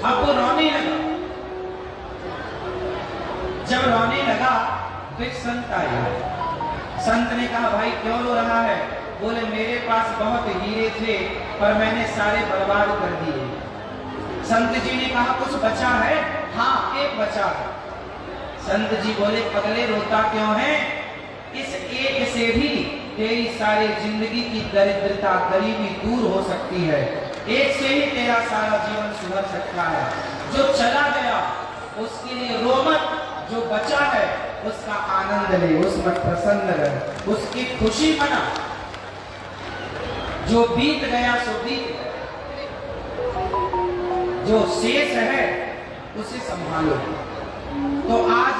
अब वो रोने लगा। जब रोने लगा तो एक संत आया। संत ने कहा, भाई क्यों रो रहा है? बोले, मेरे पास बहुत हीरे थे पर मैंने सारे बर्बाद कर दिए। संत जी ने कहा, कुछ बचा है? हाँ, एक बचा है। संत जी बोले, पगले रोता क्यों है? इस एक से भी तेरी सारी जिंदगी की दरिद्रता गरीबी दूर हो सकती है। एक से ही तेरा सारा जीवन सुधर सकता है। जो चला गया उसके लिए रो मत, जो बचा है उसका आनंद ले, उसमें प्रसन्न रहे, उसकी खुशी मना। जो बीत गया सो बीत गया, जो शेष है उसे संभालो। तो आज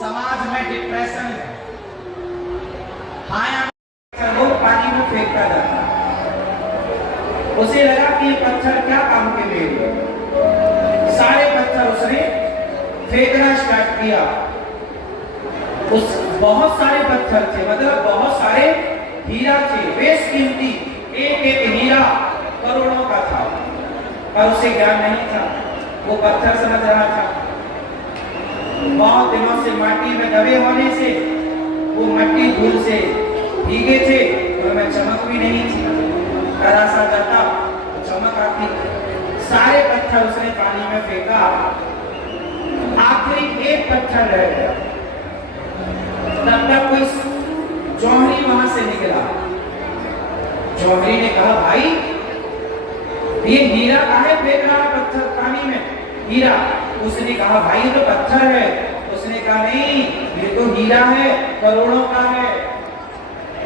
समाज में डिप्रेशन है। वो पानी में फेंकता जाता, उसे लगा कि ये पत्थर क्या काम के लिए। सारे पत्थर उसने फेंकना स्टार्ट किया। उस बहुत सारे पत्थर थे, मतलब बहुत सारे हीरा थे, बेशकीमती। एक एक हीरा करोड़ों का था, पर उसे ज्ञान नहीं था। वो पत्थर समझ रहा था। बहुत दिनों से माटी में दबे होने से वो मट्टी धूल से भीगे थे, उनमें चमक भी नहीं थी। कड़ा सा जाता तो चमक आती। सारे पत्थर उसने पानी में फेंका, आखिरी एक पत्थर रह गया। तब तक कोई जौहरी वहां से निकला। जौहरी ने कहा, भाई ये हीरा काहे फेंक रहा है पत्थर पानी में? हीरा। उसने कहा, भाई ये तो पत्थर है। उसने कहा, नहीं ये तो हीरा है, करोड़ों का है।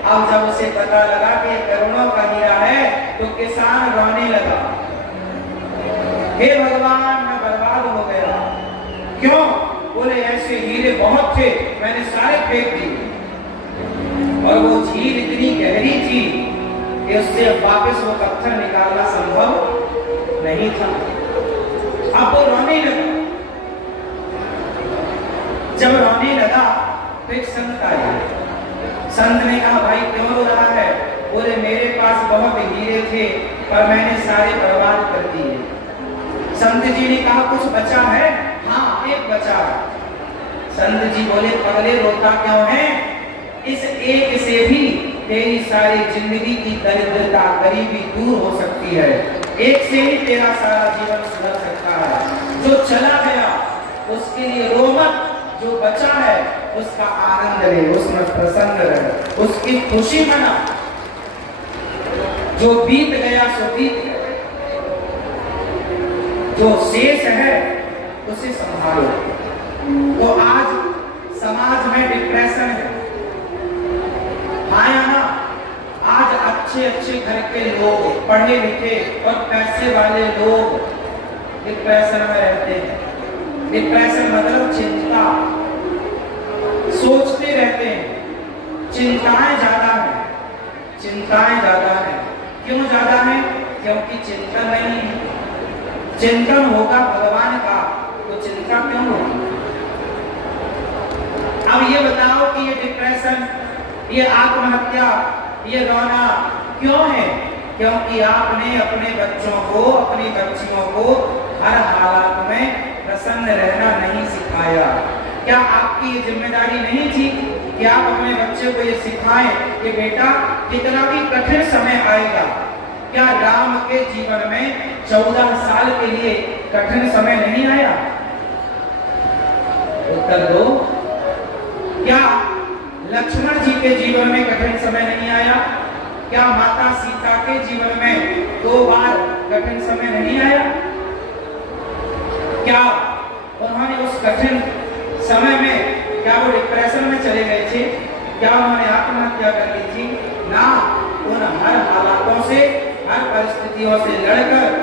अब जब उसे पता लगा कि करोड़ों का हीरा है तो किसान रोने लगा, हे भगवान मैं बर्बाद हो गया। क्यों? बोले, ऐसे हीरे बहुत थे, मैंने सारे फेंक दिए। और वो झील इतनी गहरी थी कि उससे वापस वो पत्थर निकालना संभव नहीं था। अब वो रोने लगा। जब रोने लगा तो एक संत आया। संत ने कहा, भाई क्यों रो रहा है? बोले, मेरे पास बहुत हीरे थे पर मैंने सारे बर्बाद कर दिए। संत जी ने कहा, कुछ बचा है? हाँ, एक बचा है। संत जी बोले, पगले रोता क्यों है? इस एक से भी तेरी सारी जिंदगी की दरिद्रता गरीबी दूर हो सकती है। एक से ही तेरा सारा जीवन सुधर सकता है। जो चला गया उसके लिए रो मत, जो बचा है उसका आनंद ले, उसमें प्रसन्न रहे, उसकी खुशी मना। जो बीत गया सो बीत गया, जो शेष है उसे संभालो। तो आज समाज में डिप्रेशन है, हाँ या ना? आज अच्छे अच्छे घर के लोग, पढ़े लिखे और पैसे वाले लोग डिप्रेशन में रहते हैं। डिप्रेशन मतलब चिंता, सोचते रहते हैं। चिंताएं ज्यादा है, चिंताएं ज्यादा है। क्यों ज्यादा है? क्योंकि चिंतन नहीं है। चिंतन होगा भगवान का तो चिंता क्यों होगी? अब ये बताओ कि ये डिप्रेशन, ये आत्महत्या, ये रोना क्यों है? क्योंकि आपने अपने बच्चों को, अपनी बच्चियों को हर हालात में प्रसन्न रहना नहीं सिखाया। क्या आपकी ये जिम्मेदारी नहीं थी कि आप अपने बच्चे को ये सिखाएं कि बेटा कितना भी कठिन समय आएगा? क्या राम के जीवन में 14 साल के लिए कठिन समय नहीं आया? उत्तर दो। क्या लक्ष्मण जी के जीवन में कठिन समय नहीं आया? क्या माता सीता के जीवन में 2 बार कठिन समय नहीं आया? क्या उन्होंने उस कठिन समय में, क्या वो डिप्रेशन में चले गए थे? क्या उन्होंने आत्महत्या कर ली थी? ना, उन हर हालातों से, हर परिस्थितियों से लड़कर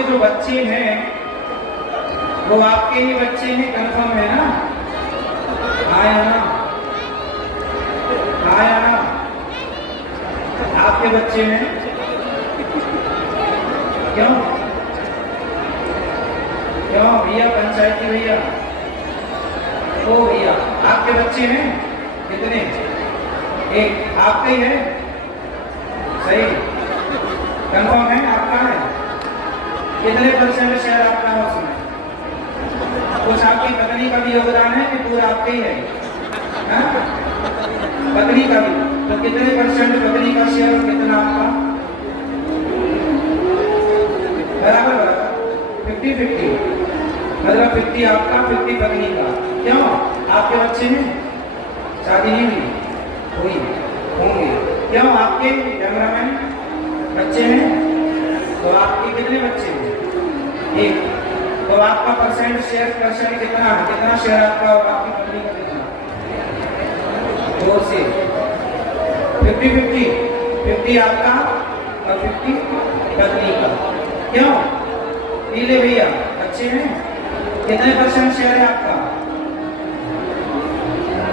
जो बच्चे हैं वो आपके ही बच्चे हैं, कंफर्म है ना? आया ना? आया ना? आपके बच्चे हैं? क्यों क्यों भैया, पंचायती भैया? ओ भैया, आपके बच्चे हैं कितने? एक आपके ही है? सही, कंफर्म है आपका है? कितने % शेयर आपका है उसमें? कुछ आपकी पत्नी का भी योगदान है कि पूरा आपके ही है? पत्नी का भी, तो कितने % पत्नी का शेयर और कितना आपका? बराबर बराबर, 50-50, मतलब 50 आपका 50 पत्नी का। क्यों? आपके बच्चे हैं? शादी नहीं हुई? हुई होंगे। क्यों? आपके कैमरामैन बच्चे हैं? तो आपके कितने बच्चे हैं? एक। तो आपका % शेयर कितना है? कितना शेयर आपका और आपकी पत्नी का कितना? 2 से 50-50, 50 आपका और 50 पत्नी का। क्यों? पीले भैया, बच्चे हैं? कितने % शेयर है आपका?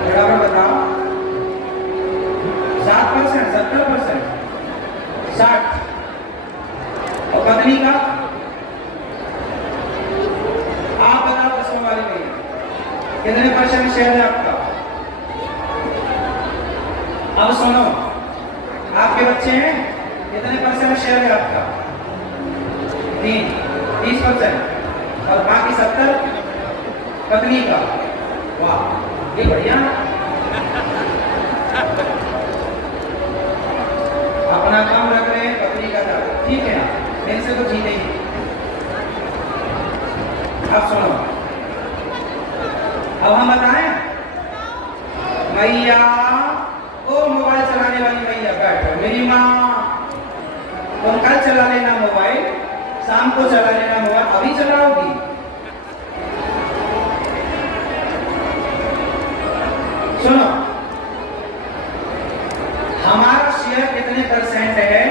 बराबर बताओ। 7%, 70%, 60। और पत्नी का? आप बताओ, 10 वाले में कितने % शेयर है आपका? अब सुनो, आपके बच्चे हैं? कितने % शेयर है आपका? 30% और बाकी 70 पत्नी का। वाह, ये बढ़िया। अपना काम रख रहे हैं, पत्नी का था, ठीक है ना? इनसे तो जीतेंगे। अब सुनो, अब हम बताएं, मैया, ओ मोबाइल चलाने वाली मैया बैठो, मेरी माँ, तुम कल चला लेना मोबाइल, शाम को चला लेना मोबाइल, अभी चलाओगी? सुनो, हमारा शेयर कितने % है?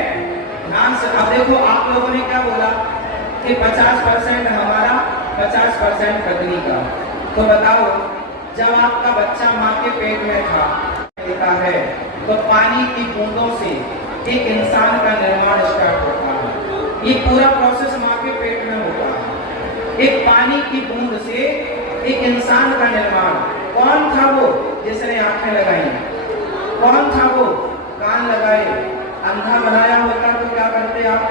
ध्यान से। अब देखो, आप लोगों ने क्या बोला कि 50% हमारा, 50% पत्नी का। तो बताओ, जब आपका बच्चा माँ के पेट में था लेता है, तो पानी की बूंदों से एक इंसान का निर्माण स्टार्ट होता है। ये पूरा प्रोसेस माँ के पेट में होता है। एक पानी की बूंद से एक इंसान का निर्माण। कौन था वो जिसने आंखें लगाई? कौन था वो कान लगाए? अंधा बनाया होता तो क्या करते आप?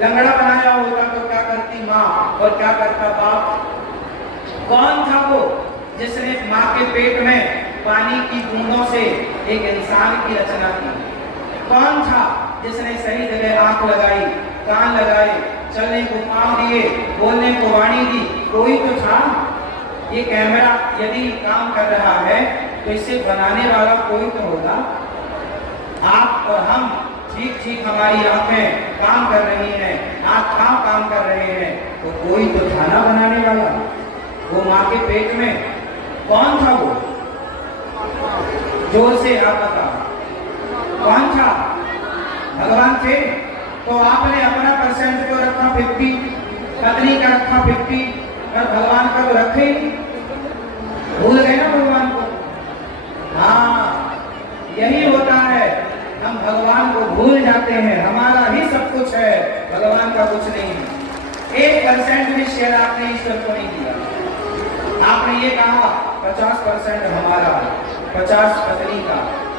लंगड़ा बनाया होता तो क्या करती माँ और क्या करता बाप? कौन था वो जिसने माँ के पेट में पानी की बूंदों से एक इंसान की रचना की? कौन था जिसने सही जगह आंख लगाई, कान लगाए, चलने को पांव दिए, बोलने को वाणी दी? कोई तो था। ये कैमरा यदि काम कर रहा है तो इसे बनाने वाला कोई तो होगा। आप और हम ठीक ठीक हमारी आंखें काम कर रही हैं, हाथ काम कर रहे हैं, तो कोई तो था ना बनाने वाला। वो माँ के पेट में कौन था? वो जोर से आप बताओ, कौन था? भगवान थे। तो आपने अपना % को रखा 50, पत्नी का रखा 50, और भगवान का तो रखे ही, भूल गए ना भगवान को। हाँ, यही होता है, हम भगवान को भूल जाते हैं। हमारा ही सब कुछ है, भगवान का कुछ नहीं है। 1% भी शेयर आपने ईश्वर को नहीं दिया। आपने ये कहा 50% हमारा, 50 पत्नी का।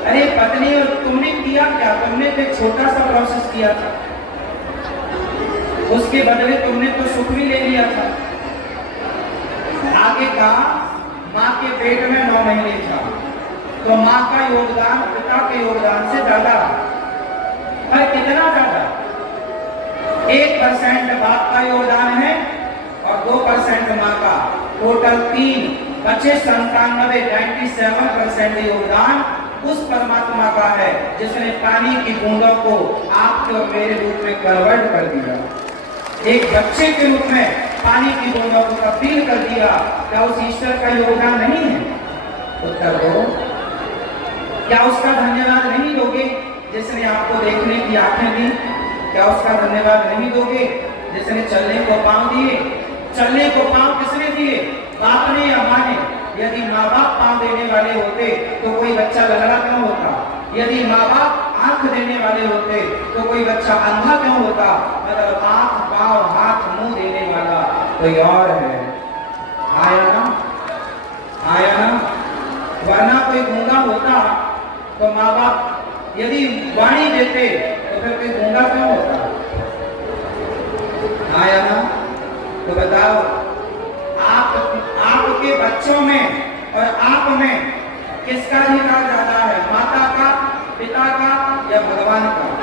अरे पत्नी, और तुमने किया क्या? तुमने तो छोटा सा प्रोसेस किया था, उसके बदले तुमने तो सुख भी ले लिया था। आगे का माँ के पेट में 9 महीने था, तो माँ का योगदान पिता के योगदान से ज्यादा। पर कितना ज्यादा? 1% बाप का योगदान है और 2% माँ का। टोटल 3 बचे 97% योगदान उस परमात्मा का है जिसने पानी की बूंदों को आपके और मेरे रूप में कन्वर्ट कर दिया, एक बच्चे के रूप में पानी की बूंदों को तब्दील कर दिया। क्या उस ईश्वर का योगदान नहीं है? उत्तर दो। क्या उसका धन्यवाद नहीं दोगे जिसने आपको देखने की आंखें दी? क्या उसका धन्यवाद नहीं दोगे जिसने चलने को पांव दिए? चलने को पांव किसने इसलिए बाप ने या माँ ने, यदि माँ बाप पाँव देने वाले होते तो कोई बच्चा लंगड़ा क्यों होता? यदि माँ बाप आंख देने वाले होते तो कोई बच्चा अंधा क्यों होता? मतलब आंख, पाँव, हाथ, मुंह देने वाला कोई और है। आया ना? आया ना? वरना कोई गूंगा होता तो माँ बाप यदि वाणी देते तो फिर कोई गूंगा क्यों होता? आया ना? तो बताओ, आपके बच्चों में और आप में किसका अधिकार ज्यादा है? माता का, पिता का या भगवान का?